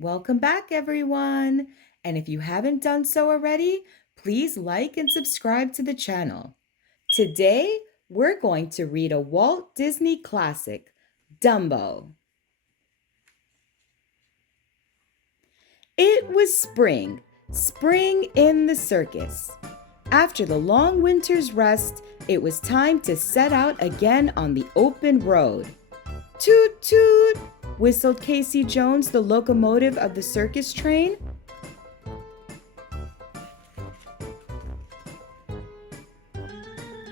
Welcome back, everyone. And if you haven't done so already, please like and subscribe to the channel. Today, we're going to read a Walt Disney classic, Dumbo. It was spring, spring in the circus. After the long winter's rest, it was time to set out again on the open road. Toot toot, whistled Casey Jones, the locomotive of the circus train.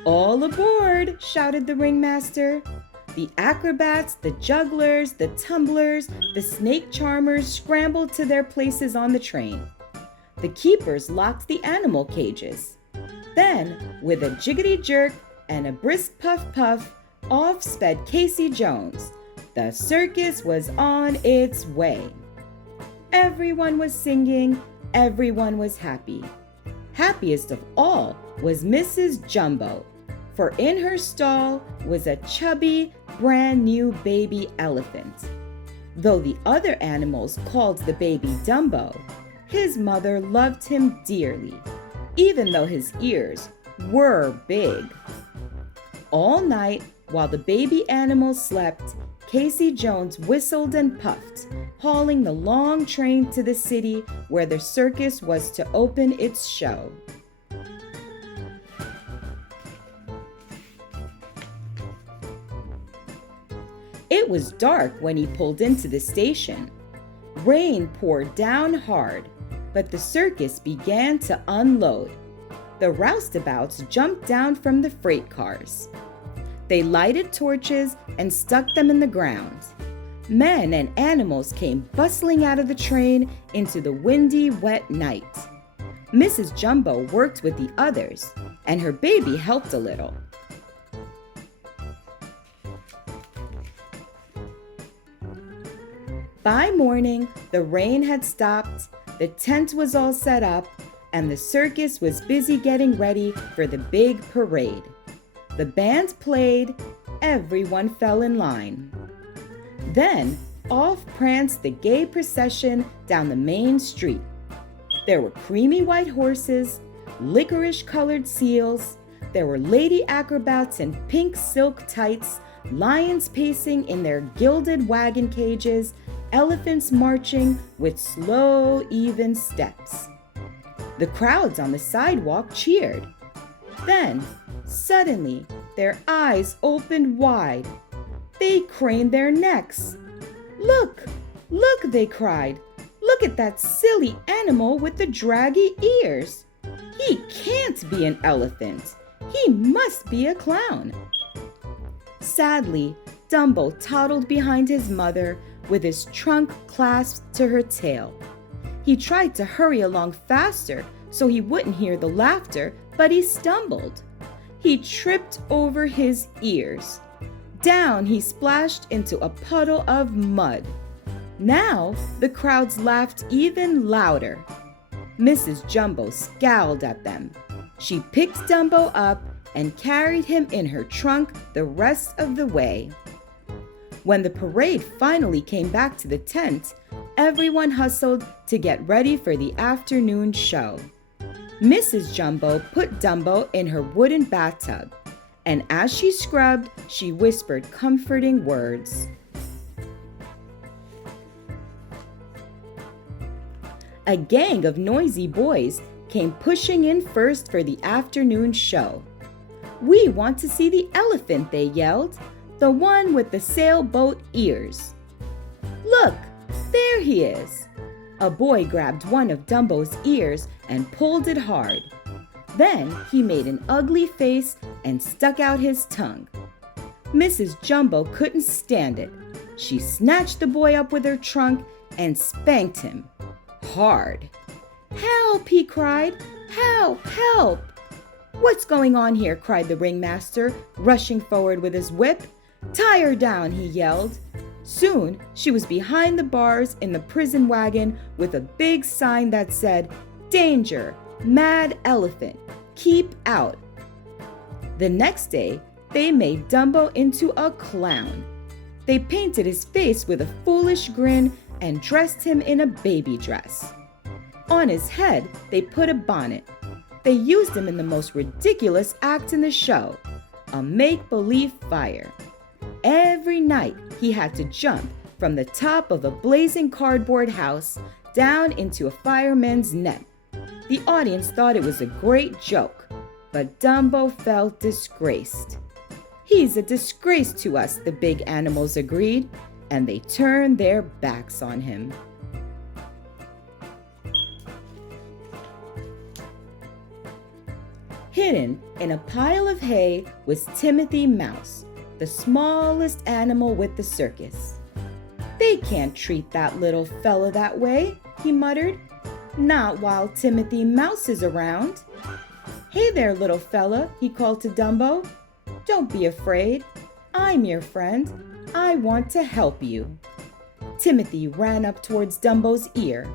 All aboard, shouted the ringmaster. The acrobats, the jugglers, the tumblers, the snake charmers scrambled to their places on the train. The keepers locked the animal cages. Then, with a jiggity jerk and a brisk puff puff, off sped Casey Jones. The circus was on its way. Everyone was singing, everyone was happy. Happiest of all was Mrs. Jumbo, for in her stall was a chubby, brand new baby elephant. Though the other animals called the baby Dumbo, his mother loved him dearly, even though his ears were big. All night, while the baby animals slept, Casey Jones whistled and puffed, hauling the long train to the city where the circus was to open its show. It was dark when he pulled into the station. Rain poured down hard, but the circus began to unload. The roustabouts jumped down from the freight cars. They lighted torches and stuck them in the ground. Men and animals came bustling out of the train into the windy, wet night. Mrs. Jumbo worked with the others, and her baby helped a little. By morning, the rain had stopped, the tent was all set up, and the circus was busy getting ready for the big parade. The band played, everyone fell in line. Then, off pranced the gay procession down the main street. There were creamy white horses, licorice-colored seals, there were lady acrobats in pink silk tights, lions pacing in their gilded wagon cages, elephants marching with slow, even steps. The crowds on the sidewalk cheered. Then, suddenly, their eyes opened wide. They craned their necks. "Look! Look!" they cried. "Look at that silly animal with the draggy ears. He can't be an elephant. He must be a clown." Sadly, Dumbo toddled behind his mother with his trunk clasped to her tail. He tried to hurry along faster so he wouldn't hear the laughter, but he stumbled. He tripped over his ears. Down he splashed into a puddle of mud. Now the crowds laughed even louder. Mrs. Jumbo scowled at them. She picked Dumbo up and carried him in her trunk the rest of the way. When the parade finally came back to the tent, everyone hustled to get ready for the afternoon show. Mrs. Jumbo put Dumbo in her wooden bathtub, and as she scrubbed, she whispered comforting words. A gang of noisy boys came pushing in first for the afternoon show. "We want to see the elephant," they yelled, "the one with the sailboat ears." "Look, there he is." A boy grabbed one of Dumbo's ears and pulled it hard. Then he made an ugly face and stuck out his tongue. Mrs. Jumbo couldn't stand it. She snatched the boy up with her trunk and spanked him hard. "Help!" he cried. "Help! Help!" "What's going on here?" cried the ringmaster, rushing forward with his whip. "Tie her down!" he yelled. Soon, she was behind the bars in the prison wagon with a big sign that said, "Danger! Mad elephant! Keep out!" The next day, they made Dumbo into a clown. They painted his face with a foolish grin and dressed him in a baby dress. On his head, they put a bonnet. They used him in the most ridiculous act in the show, a make-believe fire. Every night, he had to jump from the top of a blazing cardboard house down into a fireman's net. The audience thought it was a great joke, but Dumbo felt disgraced. "He's a disgrace to us," the big animals agreed, and they turned their backs on him. Hidden in a pile of hay was Timothy Mouse, the smallest animal with the circus. "They can't treat that little fella that way," he muttered. "Not while Timothy Mouse is around." "Hey there, little fella," he called to Dumbo. "Don't be afraid. I'm your friend. I want to help you." Timothy ran up towards Dumbo's ear.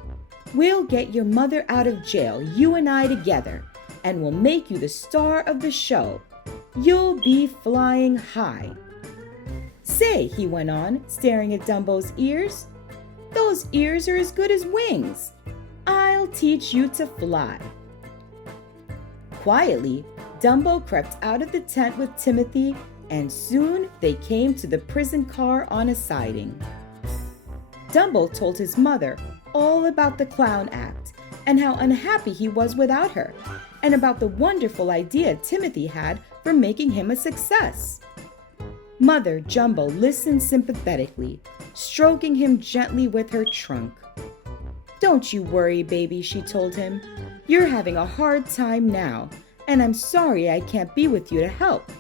"We'll get your mother out of jail, you and I together, and we'll make you the star of the show. You'll be flying high." "Say," he went on, staring at Dumbo's ears, "those ears are as good as wings. I'll teach you to fly." Quietly, Dumbo crept out of the tent with Timothy, and soon they came to the prison car on a siding. Dumbo told his mother all about the clown act and how unhappy he was without her, and about the wonderful idea Timothy had for making him a success. Mother Jumbo listened sympathetically, stroking him gently with her trunk. "Don't you worry, baby," she told him. "You're having a hard time now, and I'm sorry I can't be with you to help.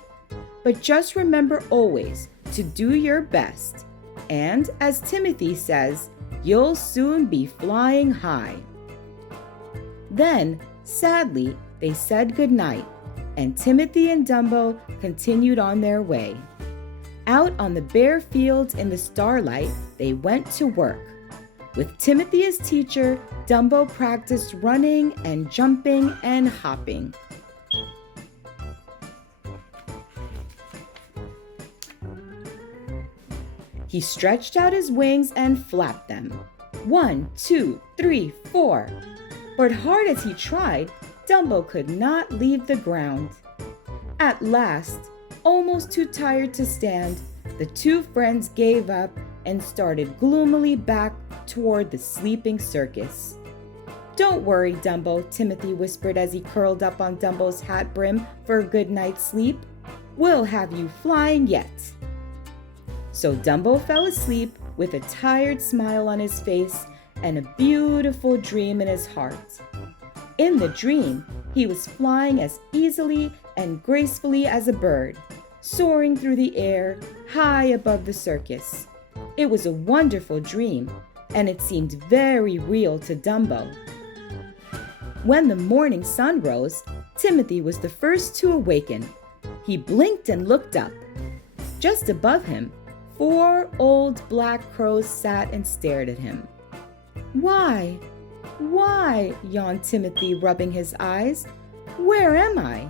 But just remember always to do your best. And as Timothy says, you'll soon be flying high." Then, sadly, they said goodnight, and Timothy and Dumbo continued on their way. Out on the bare fields in the starlight, they went to work. With Timothy as teacher, Dumbo practiced running and jumping and hopping. He stretched out his wings and flapped them. 1, 2, 3, 4. But hard as he tried, Dumbo could not leave the ground. At last, almost too tired to stand, the two friends gave up and started gloomily back toward the sleeping circus. "Don't worry, Dumbo," Timothy whispered as he curled up on Dumbo's hat brim for a good night's sleep. "We'll have you flying yet." So Dumbo fell asleep with a tired smile on his face and a beautiful dream in his heart. In the dream, he was flying as easily and gracefully as a bird, soaring through the air high above the circus. It was a wonderful dream, and it seemed very real to Dumbo. When the morning sun rose, Timothy was the first to awaken. He blinked and looked up. Just above him, 4 old black crows sat and stared at him. Why, yawned Timothy, rubbing his eyes. "Where am I?"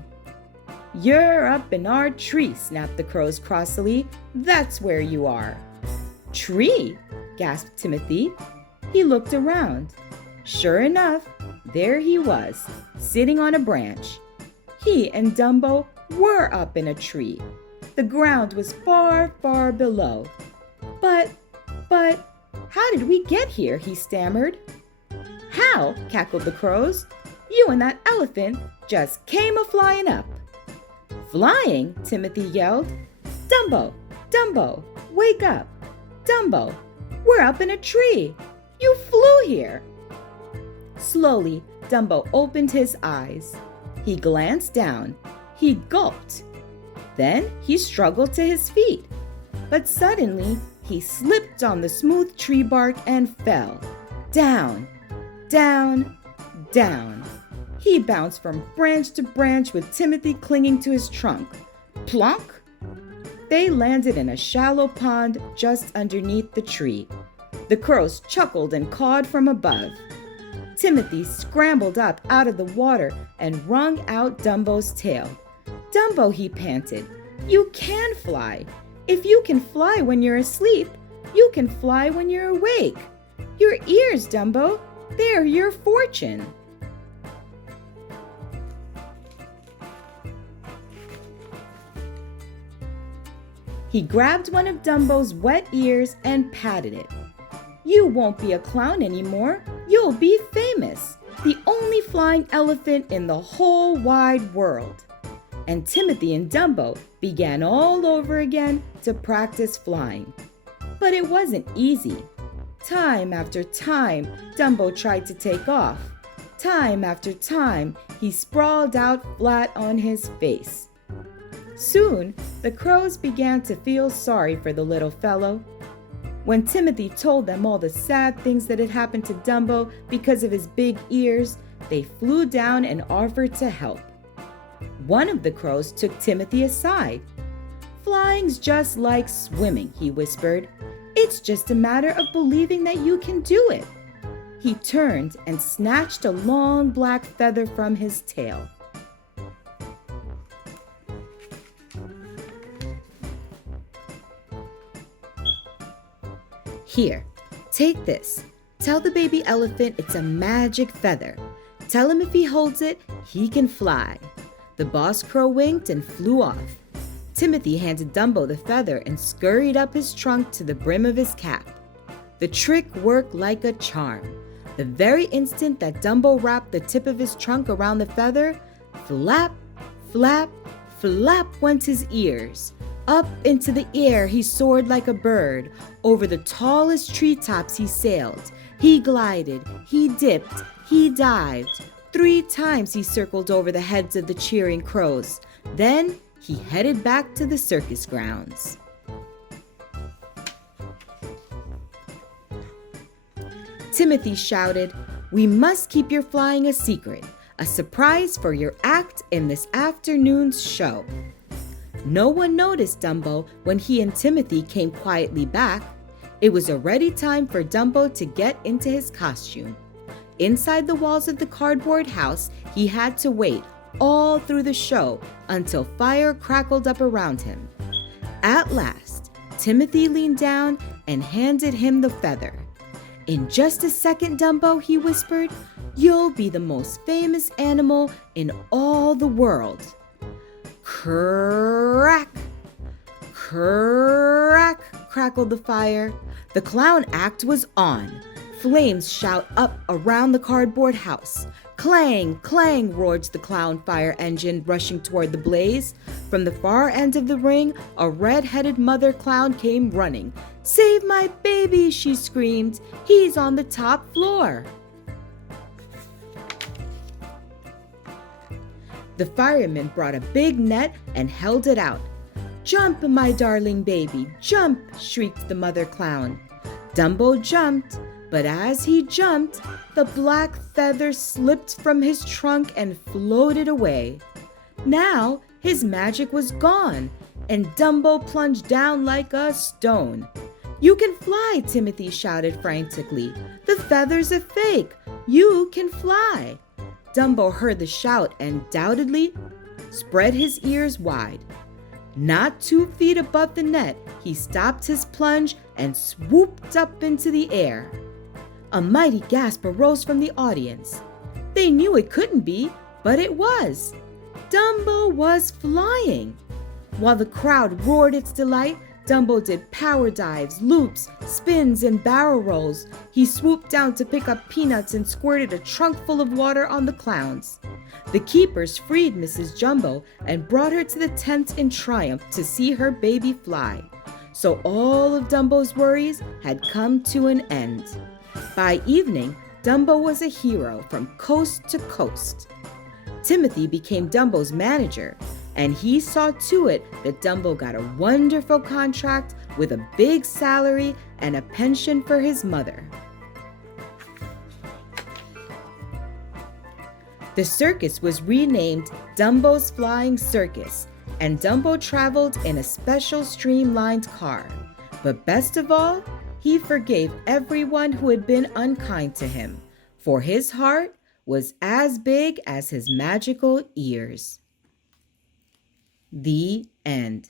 "You're up in our tree," snapped the crows crossly. "That's where you are." "Tree?" gasped Timothy. He looked around. Sure enough, there he was, sitting on a branch. He and Dumbo were up in a tree. The ground was far, far below. But, how did we get here?" he stammered. "How?" cackled the crows. "You and that elephant just came a-flying up." "Flying?" Timothy yelled. "Dumbo, Dumbo, wake up! Dumbo, we're up in a tree! You flew here!" Slowly, Dumbo opened his eyes. He glanced down. He gulped. Then he struggled to his feet. But suddenly, he slipped on the smooth tree bark and fell. Down, down, down. He bounced from branch to branch with Timothy clinging to his trunk. Plonk! They landed in a shallow pond just underneath the tree. The crows chuckled and cawed from above. Timothy scrambled up out of the water and wrung out Dumbo's tail. "Dumbo," he panted, "you can fly. If you can fly when you're asleep, you can fly when you're awake. Your ears, Dumbo. They're your fortune. He grabbed one of Dumbo's wet ears and patted it. You won't be a clown anymore. You'll be famous. The only flying elephant in the whole wide world. And Timothy and Dumbo began all over again to practice flying. But it wasn't easy. Time after time, Dumbo tried to take off. Time after time, he sprawled out flat on his face. Soon, the crows began to feel sorry for the little fellow. When Timothy told them all the sad things that had happened to Dumbo because of his big ears, they flew down and offered to help. One of the crows took Timothy aside. "Flying's just like swimming," he whispered. "It's just a matter of believing that you can do it." He turned and snatched a long black feather from his tail. "Here, take this. Tell the baby elephant it's a magic feather. Tell him if he holds it, he can fly." The boss crow winked and flew off. Timothy handed Dumbo the feather and scurried up his trunk to the brim of his cap. The trick worked like a charm. The very instant that Dumbo wrapped the tip of his trunk around the feather, flap, flap, flap went his ears. Up into the air he soared like a bird. Over the tallest treetops he sailed. He glided, he dipped, he dived. 3 times he circled over the heads of the cheering crows. Then he headed back to the circus grounds. Timothy shouted, "We must keep your flying a secret, a surprise for your act in this afternoon's show." No one noticed Dumbo when he and Timothy came quietly back. It was already time for Dumbo to get into his costume. Inside the walls of the cardboard house, he had to wait all through the show until fire crackled up around him. At last, Timothy leaned down and handed him the feather. "In just a second, Dumbo," he whispered, "you'll be the most famous animal in all the world." Crack! Crack! crackled the fire. The clown act was on. Flames shot up around the cardboard house. Clang! Clang! roared the clown fire engine, rushing toward the blaze. From the far end of the ring, a red-headed mother clown came running. "Save my baby!" she screamed. "He's on the top floor." The fireman brought a big net and held it out. "Jump, my darling baby, jump!" shrieked the mother clown. Dumbo jumped, but as he jumped, the black feather slipped from his trunk and floated away. Now his magic was gone, and Dumbo plunged down like a stone. "You can fly!" Timothy shouted frantically. "The feather's a fake! You can fly!" Dumbo heard the shout and doubtedly spread his ears wide. Not 2 feet above the net, he stopped his plunge and swooped up into the air. A mighty gasp arose from the audience. They knew it couldn't be, but it was. Dumbo was flying. While the crowd roared its delight, Dumbo did power dives, loops, spins, and barrel rolls. He swooped down to pick up peanuts and squirted a trunk full of water on the clowns. The keepers freed Mrs. Jumbo and brought her to the tent in triumph to see her baby fly. So all of Dumbo's worries had come to an end. By evening, Dumbo was a hero from coast to coast. Timothy became Dumbo's manager, and he saw to it that Dumbo got a wonderful contract with a big salary and a pension for his mother. The circus was renamed Dumbo's Flying Circus, and Dumbo traveled in a special streamlined car. But best of all, he forgave everyone who had been unkind to him, for his heart was as big as his magical ears. The end.